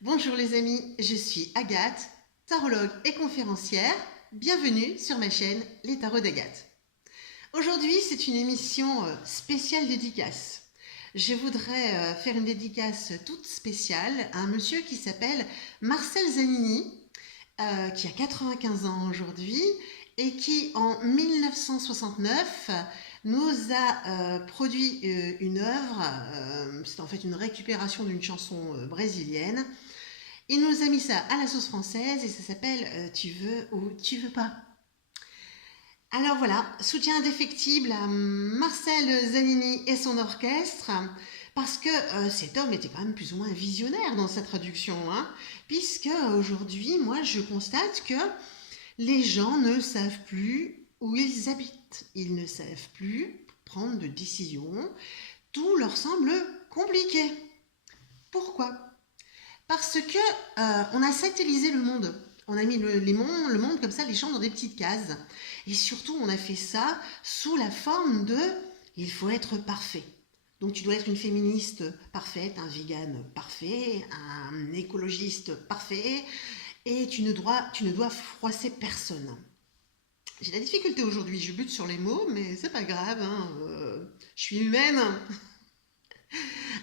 Bonjour les amis, je suis Agathe, tarologue et conférencière. Bienvenue sur ma chaîne Les Tarots d'Agathe. Aujourd'hui, c'est une émission spéciale dédicace. Je voudrais faire une dédicace toute spéciale à un monsieur qui s'appelle Marcel Zanini, qui a 95 ans aujourd'hui et qui, en 1969, nous a produit une œuvre. C'est en fait une récupération d'une chanson brésilienne. Il nous a mis ça à la sauce française et ça s'appelle Tu veux ou tu veux pas. Alors voilà, soutien indéfectible à Marcel Zanini et son orchestre, parce que cet homme était quand même plus ou moins visionnaire dans sa traduction, hein, puisque aujourd'hui, moi, je constate que les gens ne savent plus où ils habitent. Ils ne savent plus prendre de décisions. Tout leur semble compliqué. Pourquoi ? Parce que on a satellisé le monde. On a mis le monde comme ça, les gens dans des petites cases. Et surtout, on a fait ça sous la forme de il faut être parfait. Donc tu dois être une féministe parfaite, un vegan parfait, un écologiste parfait, et tu ne dois froisser personne. J'ai la difficulté aujourd'hui, je bute sur les mots, mais c'est pas grave, hein, je suis humaine.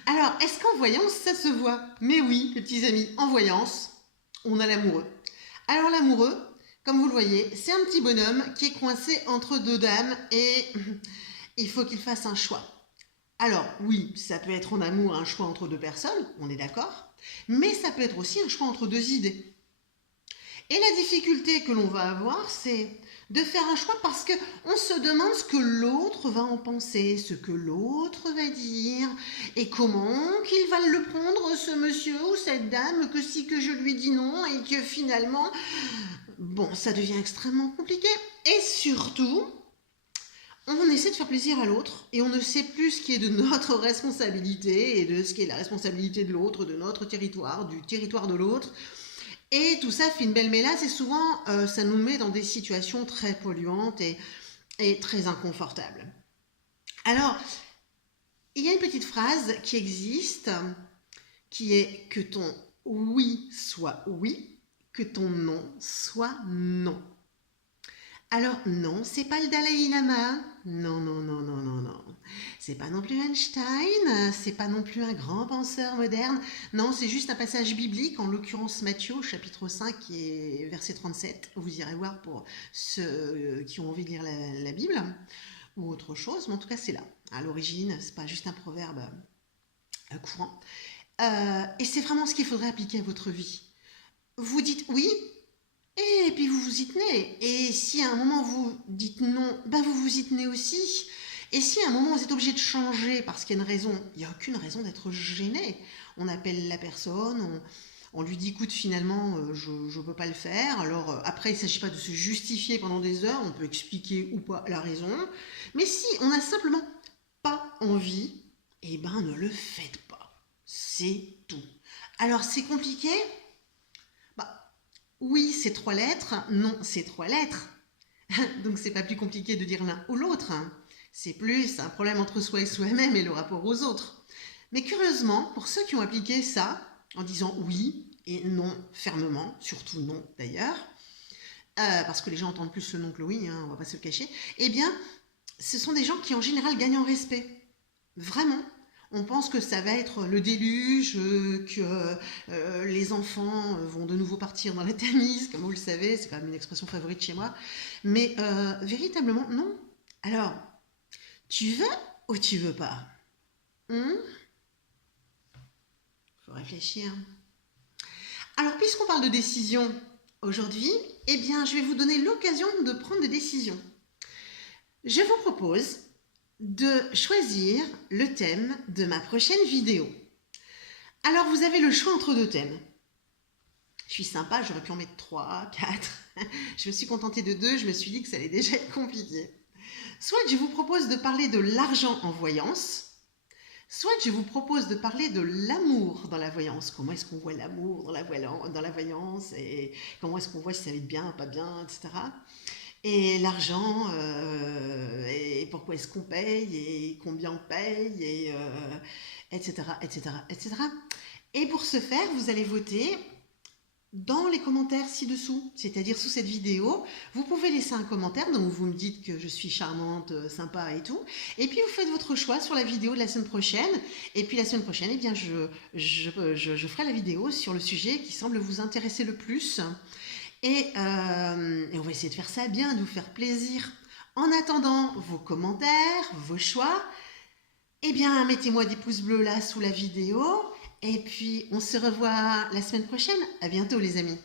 Alors, est-ce qu'en voyance, ça se voit? Mais oui, les petits amis, en voyance, on a l'amoureux. Alors l'amoureux, comme vous le voyez, c'est un petit bonhomme qui est coincé entre deux dames et il faut qu'il fasse un choix. Alors oui, ça peut être en amour un choix entre deux personnes, on est d'accord, mais ça peut être aussi un choix entre deux idées. Et la difficulté que l'on va avoir, c'est de faire un choix parce qu'on se demande ce que l'autre va en penser, ce que l'autre va dire, et comment qu'il va le prendre, ce monsieur ou cette dame, que si que je lui dis non, et que finalement, bon, ça devient extrêmement compliqué. Et surtout, on essaie de faire plaisir à l'autre, et on ne sait plus ce qui est de notre responsabilité, et de ce qui est la responsabilité de l'autre, de notre territoire, du territoire de l'autre. Et tout ça fait une belle mélasse et souvent ça nous met dans des situations très polluantes et très inconfortables. Alors, il y a une petite phrase qui existe qui est que ton oui soit oui, que ton non soit non. Alors non, c'est pas le Dalai Lama, non, non, non, non, non, non. C'est pas non plus Einstein, c'est pas non plus un grand penseur moderne, non, c'est juste un passage biblique, en l'occurrence Matthieu, chapitre 5, et verset 37. Vous irez voir pour ceux qui ont envie de lire la Bible, ou autre chose, mais en tout cas c'est là. À l'origine, c'est pas juste un proverbe courant. Et c'est vraiment ce qu'il faudrait appliquer à votre vie. Vous dites oui, et puis vous vous y tenez. Et si à un moment vous dites non, ben vous vous y tenez aussi. Et si à un moment vous êtes obligé de changer parce qu'il y a une raison, il n'y a aucune raison d'être gêné. On appelle la personne, on lui dit écoute finalement je ne peux pas le faire. Alors après il ne s'agit pas de se justifier pendant des heures, on peut expliquer ou pas la raison. Mais si on n'a simplement pas envie, eh ben ne le faites pas. C'est tout. Alors c'est compliqué. Oui, c'est 3 lettres. Non, c'est 3 lettres. Donc c'est pas plus compliqué de dire l'un ou l'autre. C'est plus un problème entre soi et soi-même et le rapport aux autres. Mais curieusement, pour ceux qui ont appliqué ça, en disant oui et non fermement, surtout non d'ailleurs, parce que les gens entendent plus le non que le oui, hein, on va pas se le cacher, eh bien, ce sont des gens qui en général gagnent en respect. Vraiment. On pense que ça va être le déluge, que les enfants vont de nouveau partir dans la Tamise, comme vous le savez, c'est quand même une expression favorite chez moi. Mais véritablement, non. Alors, tu veux ou tu veux pas? Faut réfléchir. Alors, puisqu'on parle de décision aujourd'hui, eh bien, je vais vous donner l'occasion de prendre des décisions. Je vous propose de choisir le thème de ma prochaine vidéo. Alors vous avez le choix entre deux thèmes. Je suis sympa, j'aurais pu en mettre 3, 4. Je me suis contentée de 2, je me suis dit que ça allait déjà être compliqué. Soit je vous propose de parler de l'argent en voyance, soit je vous propose de parler de l'amour dans la voyance. Comment est-ce qu'on voit l'amour dans la voyance et comment est-ce qu'on voit si ça va être bien, pas bien, etc. Et l'argent, et pourquoi est-ce qu'on paye, et combien on paye, et etc., etc., etc. Et pour ce faire, vous allez voter dans les commentaires ci-dessous, c'est-à-dire sous cette vidéo. Vous pouvez laisser un commentaire, donc vous me dites que je suis charmante, sympa et tout. Et puis vous faites votre choix sur la vidéo de la semaine prochaine. Et puis la semaine prochaine, eh bien, je ferai la vidéo sur le sujet qui semble vous intéresser le plus. Et on va essayer de faire ça bien, de vous faire plaisir. En attendant vos commentaires, vos choix, eh bien, mettez-moi des pouces bleus là sous la vidéo. Et puis, on se revoit la semaine prochaine. À bientôt, les amis.